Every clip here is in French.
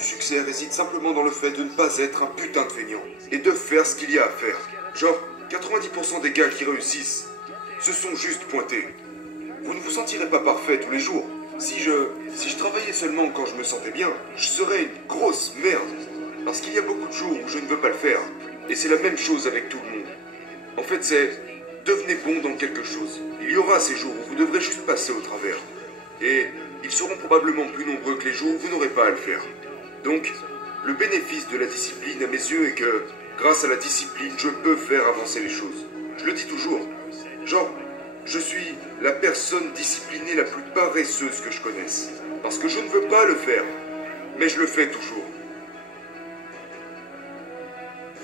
Le succès réside simplement dans le fait de ne pas être un putain de feignant et de faire ce qu'il y a à faire. Genre, 90% des gars qui réussissent se sont juste pointés. Vous ne vous sentirez pas parfait tous les jours. Si je travaillais seulement quand je me sentais bien, je serais une grosse merde. Parce qu'il y a beaucoup de jours où je ne veux pas le faire. Et c'est la même chose avec tout le monde. En fait, c'est devenez bon dans quelque chose. Il y aura ces jours où vous devrez juste passer au travers. Et ils seront probablement plus nombreux que les jours où vous n'aurez pas à le faire. Donc, le bénéfice de la discipline à mes yeux est que, grâce à la discipline, je peux faire avancer les choses. Je le dis toujours. Genre, je suis la personne disciplinée la plus paresseuse que je connaisse. Parce que je ne veux pas le faire. Mais je le fais toujours.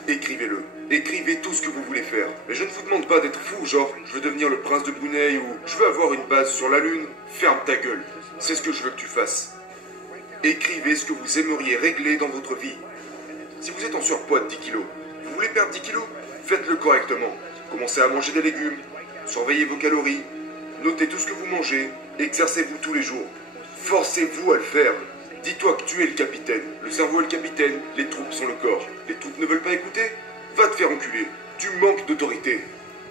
Écrivez-le. Écrivez tout ce que vous voulez faire. Mais je ne vous demande pas d'être fou, genre, je veux devenir le prince de Brunei ou je veux avoir une base sur la lune. Ferme ta gueule. C'est ce que je veux que tu fasses. Écrivez ce que vous aimeriez régler dans votre vie. Si vous êtes en surpoids de 10 kilos, vous voulez perdre 10 kilos, faites-le correctement. Commencez à manger des légumes, surveillez vos calories, notez tout ce que vous mangez, exercez-vous tous les jours. Forcez-vous à le faire. Dis-toi que tu es le capitaine. Le cerveau est le capitaine, les troupes sont le corps. Les troupes ne veulent pas écouter? Va te faire enculer. Tu manques d'autorité.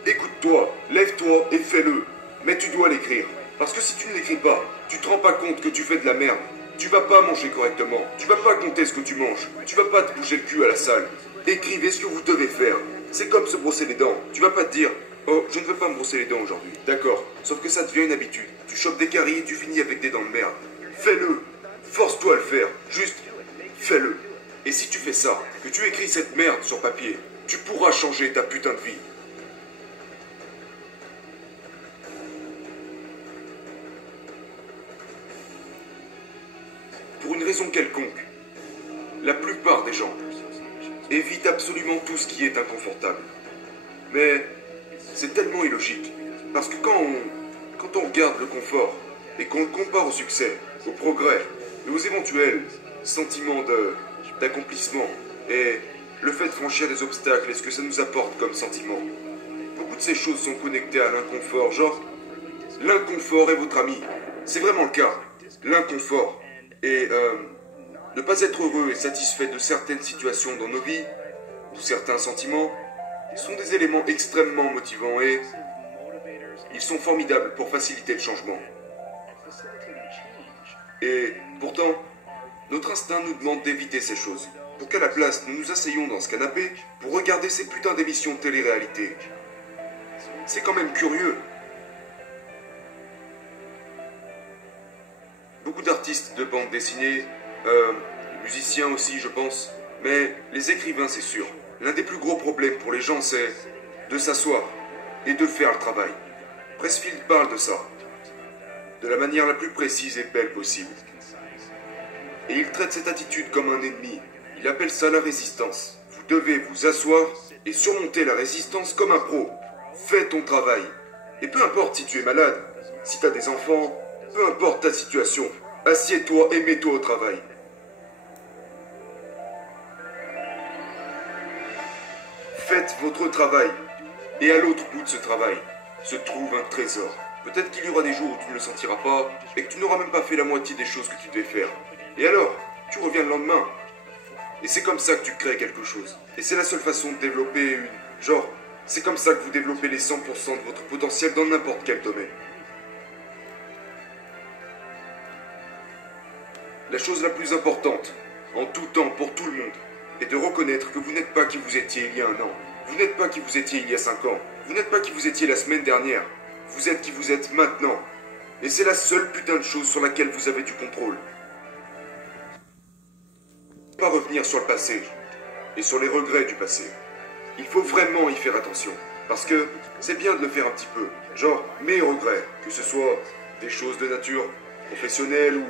Écoute-toi, lève-toi et fais-le. Mais tu dois l'écrire. Parce que si tu ne l'écris pas, tu te rends pas compte que tu fais de la merde. Tu vas pas manger correctement. Tu vas pas compter ce que tu manges. Tu vas pas te bouger le cul à la salle. Écrivez ce que vous devez faire. C'est comme se brosser les dents. Tu vas pas te dire « Oh, je ne veux pas me brosser les dents aujourd'hui. » D'accord. Sauf que ça devient une habitude. Tu chopes des caries et tu finis avec des dents de merde. Fais-le. Force-toi à le faire. Juste, fais-le. Et si tu fais ça, que tu écris cette merde sur papier, tu pourras changer ta putain de vie. Pour une raison quelconque, la plupart des gens évitent absolument tout ce qui est inconfortable. Mais c'est tellement illogique. Parce que quand on regarde le confort et qu'on le compare au succès, au progrès et aux éventuels sentiments d'accomplissement et le fait de franchir des obstacles et ce que ça nous apporte comme sentiment, beaucoup de ces choses sont connectées à l'inconfort. Genre, l'inconfort est votre ami. C'est vraiment le cas. L'inconfort. Et ne pas être heureux et satisfait de certaines situations dans nos vies, de certains sentiments, sont des éléments extrêmement motivants et ils sont formidables pour faciliter le changement. Et pourtant, notre instinct nous demande d'éviter ces choses, pour qu'à la place nous nous asseyions dans ce canapé pour regarder ces putains d'émissions de télé-réalité. C'est quand même curieux. Beaucoup d'artistes de bande dessinée, musiciens aussi je pense, mais les écrivains c'est sûr. L'un des plus gros problèmes pour les gens c'est de s'asseoir et de faire le travail. Pressfield parle de ça, de la manière la plus précise et belle possible. Et il traite cette attitude comme un ennemi. Il appelle ça la résistance. Vous devez vous asseoir et surmonter la résistance comme un pro. Fais ton travail. Et peu importe si tu es malade, si tu as des enfants, peu importe ta situation, assieds-toi et mets-toi au travail. Faites votre travail. Et à l'autre bout de ce travail se trouve un trésor. Peut-être qu'il y aura des jours où tu ne le sentiras pas et que tu n'auras même pas fait la moitié des choses que tu devais faire. Et alors, tu reviens le lendemain. Et c'est comme ça que tu crées quelque chose. Et c'est la seule façon de développer une... Genre, c'est comme ça que vous développez les 100% de votre potentiel dans n'importe quel domaine. La chose la plus importante, en tout temps, pour tout le monde, est de reconnaître que vous n'êtes pas qui vous étiez il y a 1 an. Vous n'êtes pas qui vous étiez il y a 5 ans. Vous n'êtes pas qui vous étiez la semaine dernière. Vous êtes qui vous êtes maintenant. Et c'est la seule putain de chose sur laquelle vous avez du contrôle. Pas revenir sur le passé et sur les regrets du passé. Il faut vraiment y faire attention. Parce que c'est bien de le faire un petit peu. Genre, mes regrets, que ce soit des choses de nature professionnelle ou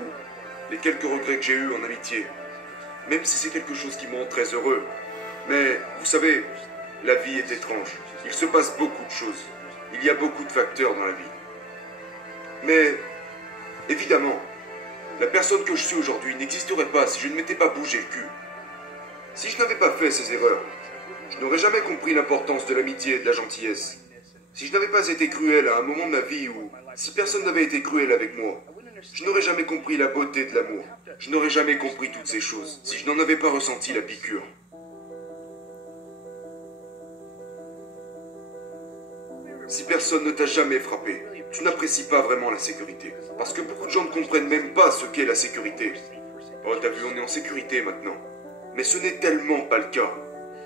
les quelques regrets que j'ai eus en amitié. Même si c'est quelque chose qui me rend très heureux. Mais, vous savez, la vie est étrange. Il se passe beaucoup de choses. Il y a beaucoup de facteurs dans la vie. Mais, évidemment, la personne que je suis aujourd'hui n'existerait pas si je ne m'étais pas bougé le cul. Si je n'avais pas fait ces erreurs, je n'aurais jamais compris l'importance de l'amitié et de la gentillesse. Si je n'avais pas été cruel à un moment de ma vie ou si personne n'avait été cruel avec moi, Je n'aurais jamais compris la beauté de l'amour. Je n'aurais jamais compris toutes ces choses si je n'en avais pas ressenti la piqûre. Si personne ne t'a jamais frappé, tu n'apprécies pas vraiment la sécurité. Parce que beaucoup de gens ne comprennent même pas ce qu'est la sécurité. Oh, t'as vu, on est en sécurité maintenant. Mais ce n'est tellement pas le cas.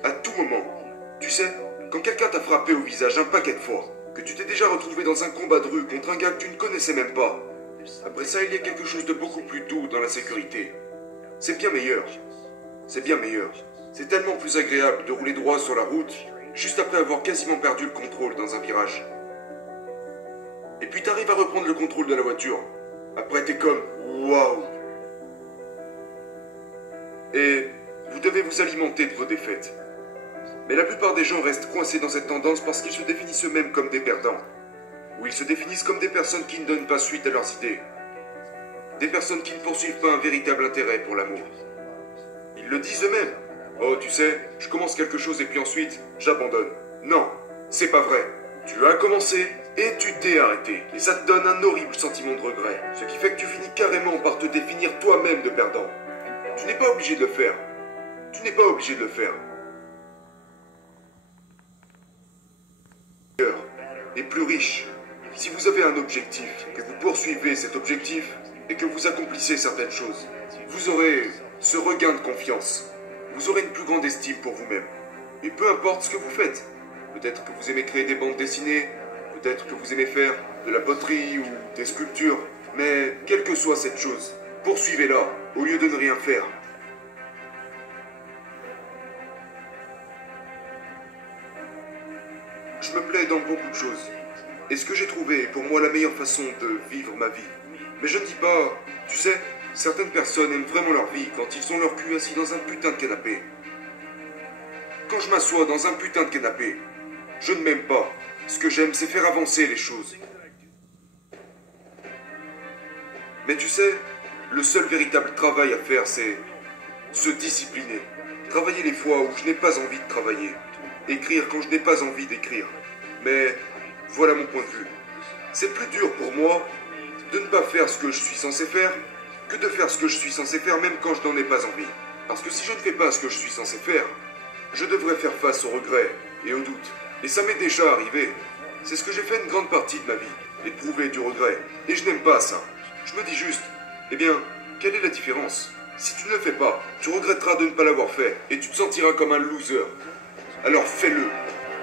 À tout moment. Tu sais, quand quelqu'un t'a frappé au visage un paquet de fois, que tu t'es déjà retrouvé dans un combat de rue contre un gars que tu ne connaissais même pas, après ça, il y a quelque chose de beaucoup plus doux dans la sécurité. C'est bien meilleur. C'est bien meilleur. C'est tellement plus agréable de rouler droit sur la route, juste après avoir quasiment perdu le contrôle dans un virage. Et puis t'arrives à reprendre le contrôle de la voiture. Après t'es comme waouh. Et vous devez vous alimenter de vos défaites. Mais la plupart des gens restent coincés dans cette tendance parce qu'ils se définissent eux-mêmes comme des perdants. Ou ils se définissent comme des personnes qui ne donnent pas suite à leurs idées. Des personnes qui ne poursuivent pas un véritable intérêt pour l'amour. Ils le disent eux-mêmes. Oh, tu sais, je commence quelque chose et puis ensuite, j'abandonne. Non, c'est pas vrai. Tu as commencé et tu t'es arrêté. Et ça te donne un horrible sentiment de regret. Ce qui fait que tu finis carrément par te définir toi-même de perdant. Tu n'es pas obligé de le faire. Tu n'es pas obligé de le faire. Et plus riche. Si vous avez un objectif, que vous poursuivez cet objectif et que vous accomplissez certaines choses, vous aurez ce regain de confiance. Vous aurez une plus grande estime pour vous-même. Et peu importe ce que vous faites. Peut-être que vous aimez créer des bandes dessinées, peut-être que vous aimez faire de la poterie ou des sculptures, mais quelle que soit cette chose, poursuivez-la au lieu de ne rien faire. Je me plais dans beaucoup de choses. Et ce que j'ai trouvé est pour moi la meilleure façon de vivre ma vie. Mais je ne dis pas, tu sais, certaines personnes aiment vraiment leur vie quand ils ont leur cul assis dans un putain de canapé. Quand je m'assois dans un putain de canapé, je ne m'aime pas. Ce que j'aime, c'est faire avancer les choses. Mais tu sais, le seul véritable travail à faire, c'est se discipliner. Travailler les fois où je n'ai pas envie de travailler. Écrire quand je n'ai pas envie d'écrire. Mais voilà mon point de vue. C'est plus dur pour moi de ne pas faire ce que je suis censé faire que de faire ce que je suis censé faire même quand je n'en ai pas envie. Parce que si je ne fais pas ce que je suis censé faire, je devrais faire face aux regrets et aux doutes. Et ça m'est déjà arrivé. C'est ce que j'ai fait une grande partie de ma vie, éprouver du regret. Et je n'aime pas ça. Je me dis juste, eh bien, quelle est la différence? Si tu ne le fais pas, tu regretteras de ne pas l'avoir fait et tu te sentiras comme un loser. Alors fais-le.